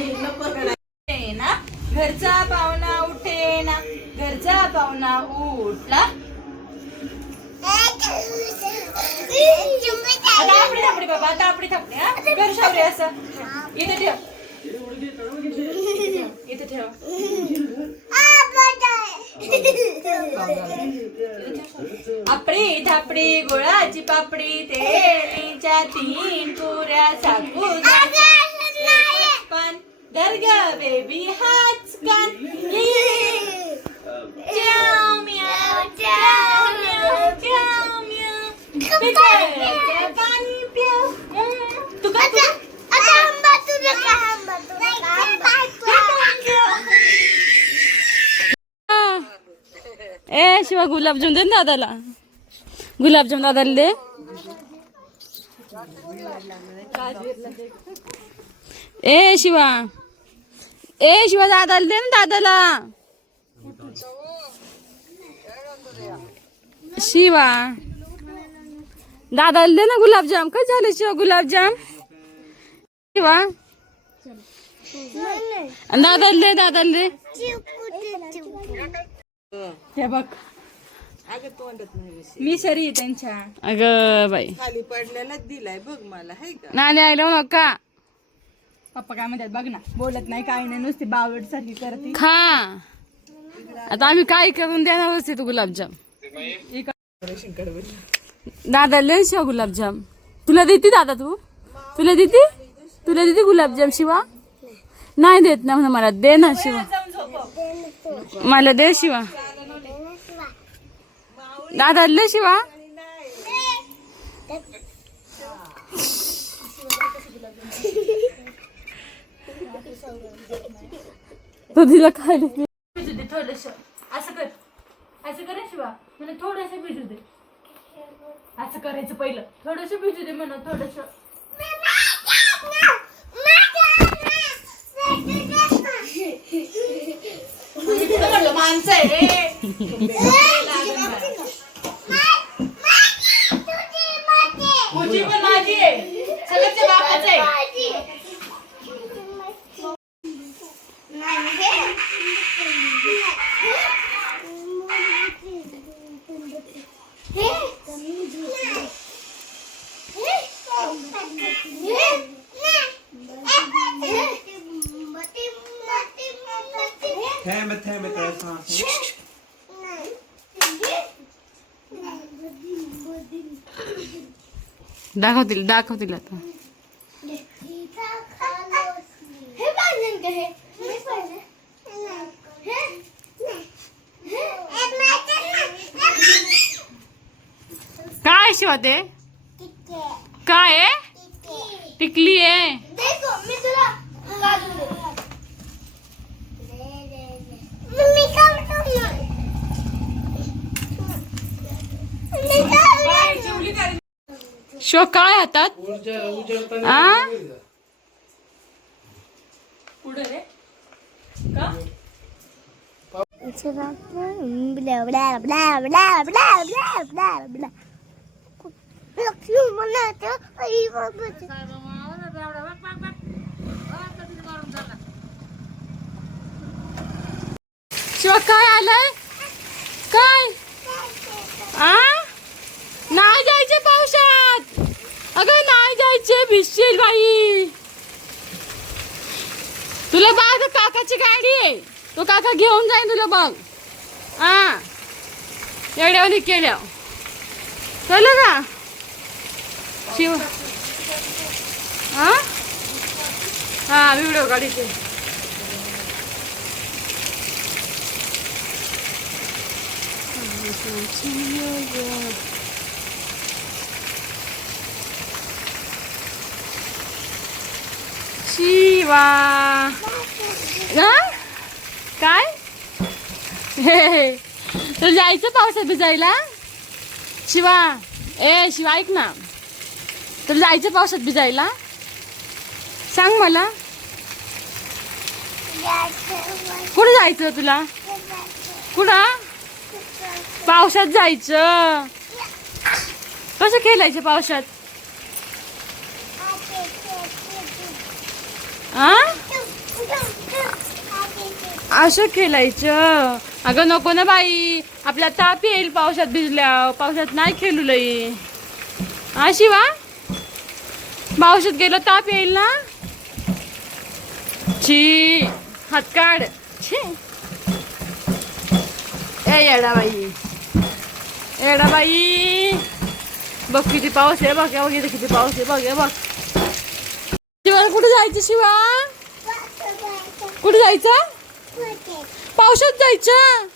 ना? घरचा पाहुणा उठे ना. घरचा पाहुणा उठला. आता आपडी थापडी बाबा आता आपडी थापडी हा? कर शावरे असं. इथे ठेव. इथे ठेव. आपडी थापडी गोळाची पापडी तेलीच्या तीन पुऱ्या साकू baby hat's gone. Yeah. Meow, meow, meow, meow, meow, meow. Bitte, Bunny, meow. Du kannst. Ada hamba tu leka hamba tu leka hamba. ए शिवा गुलाबजाम दे ना दादाला गुलाबजाम दादाला दे ए शिवा ए शिवा दादाला दे ना दादाला. शिवा. दादाला दे ना गुलाबजाम. काय झालं शिवा गुलाबजाम? शिवा. दादाला दे दादाला दे. हे बघ. मी सरी आहे त्यांच्या. अगं बाई. खाली पडलेलाच दिलाय बघ मला हाय का? नाले आलो नका. पप्पा काय म्हणतात बघ ना बोलत नाही काय नाही नुसती बावड सारखी करते खा. आता आम्ही काय करून देणार असते तू गुलाबजाम? दादा लय शिवा गुलाबजाम. तुला देते दादा तू? तुला देते? तुला देते गुलाबजाम शिवा? नाही देत ना म्हणा मला दे ना शिवा. मला दे शिवा. दादा लय शिवा. तिला काय देते? भिजू दे थोडस असं कर असं कर शिवा मला थोडस भिजू दे असं करायचं पहिलं थोडस भिजू दे म्हणा थोडस माणसं आहे तुझी पण माझी आहे सगळ्याच्या बापाचं आहे थेंब थेंब येतोय सांस दाखवतील दाखवतील आता हे पाहिजे का हे हे काय आहे टिकली आहे देखो शो काय हातात? आ? पुढे रे. का शिवा काय आलंय? काय? आ? नाही जायचे पावसात. अगं नाही जायचे भिजशील बाई. तुला बघ काकाची गाडी आहे. तो काका घेऊन जाईल तुला बघ हा एवढ्यावनी केल्या चल का शिव. हा हा व्हिडिओ काढीचे शिवा. हा? काय? हे, जायचं पावसात भिजायला? शिवा. ए शिवा ऐक ना. तुला जायचं पावसात भिजायला? सांग मला. कुठं जायचं तुला? कुठं? पावसात जायचं. कसं खेळायचं पावसात? असं खेळायचं. अगं नको ना बाई. आपला ताप येईल पावसात भिजल्या पावसात नाही खेळू लई. अशी वा पावसात गेलो ताप येईल ना? ची हात काढ छी. ए येडा बाई. येडा बाई. बघ किती पाऊस आहे बघ बघ इथे किती पाऊस आहे बघ हे बघ. शिवाला कुठे जायचं शिवा? कुठे जायचं? पावसात जायचं.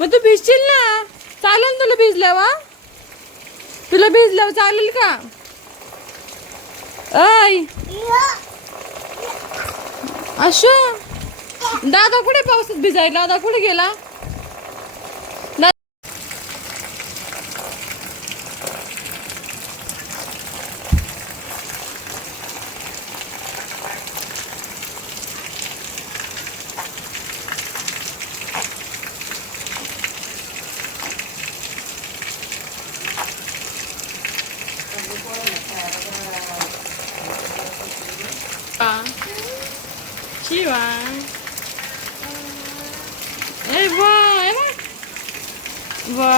मग तू भिजशील ना? चालेल ना तुला भिजल्यावर? तुला भिजल्यावर चालेल का? ऐ. असं दादा कुठे पावसात भिजायला? दादा कुठे गेला दा- शिवा ए वा ए वा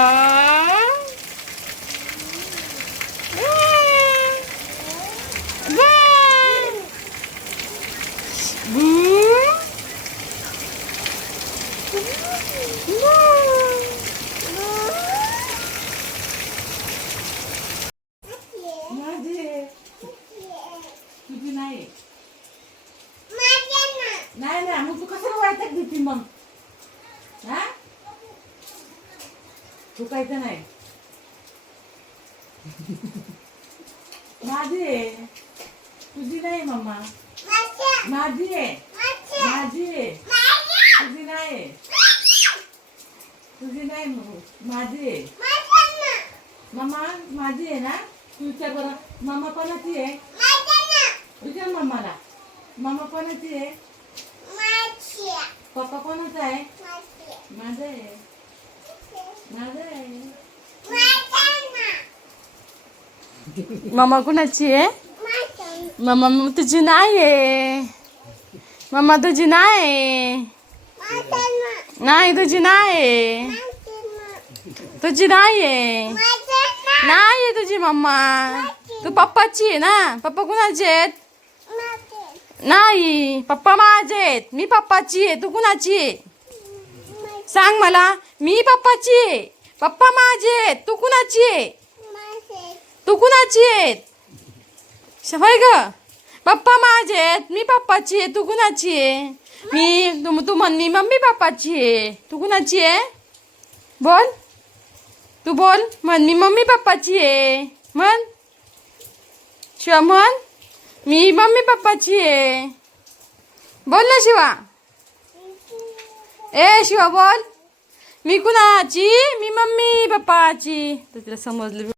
वा वा बू तुझी नाही नाही ना मग तू कसं वाटत देते मग हा चुकायचं नाही. माझी आहे. तुझी नाही मम्मा. माझी आहे. माझी आहे. तुझी नाही. तुझी नाही माझी आहे. मम्मा माझी आहे ना? तुझ्या बरं. मम्मा कोणाची आहे? तुझ्या मम्माला. मम्मा कोणाची आहे? पप्पा कोणाचा आहे आहे? माझा आहे. मम्मा कुणाची आहे? मम्मा तुझी नाही आहे. मम्मा तुझी नाही आहे. नाही तुझी नाही आहे. तुझी नाही आहे. नाही आहे तुझी मम्मा तू पप्पाची आहे ना? पप्पा कुणाचे आहेत? नाही. पप्पा माझे आहेत. मी पप्पाची आहे. तू कुणाची आहे? सांग मला मी पप्पाची आहे. पप्पा माझे आहेत. तू कुणाची आहे? तू कुणाची आहेत? श- होय ग. पप्पा माझे आहेत. मी पप्पाची आहे. तू कुणाची आहे? मी तू तू म्हण मी मम्मी पप्पाची आहे. तू कुणाची आहे? बोल. तू बोल. म्हण मी मम्मी पप्पाची आहे. म्हण. शिवा म्हण. मी मम्मी पप्पाची आहे. बोल ना शिवा. ए शिवा बोल. मी कुणाची? मी मम्मी पप्पाची. तर तिला समजलं.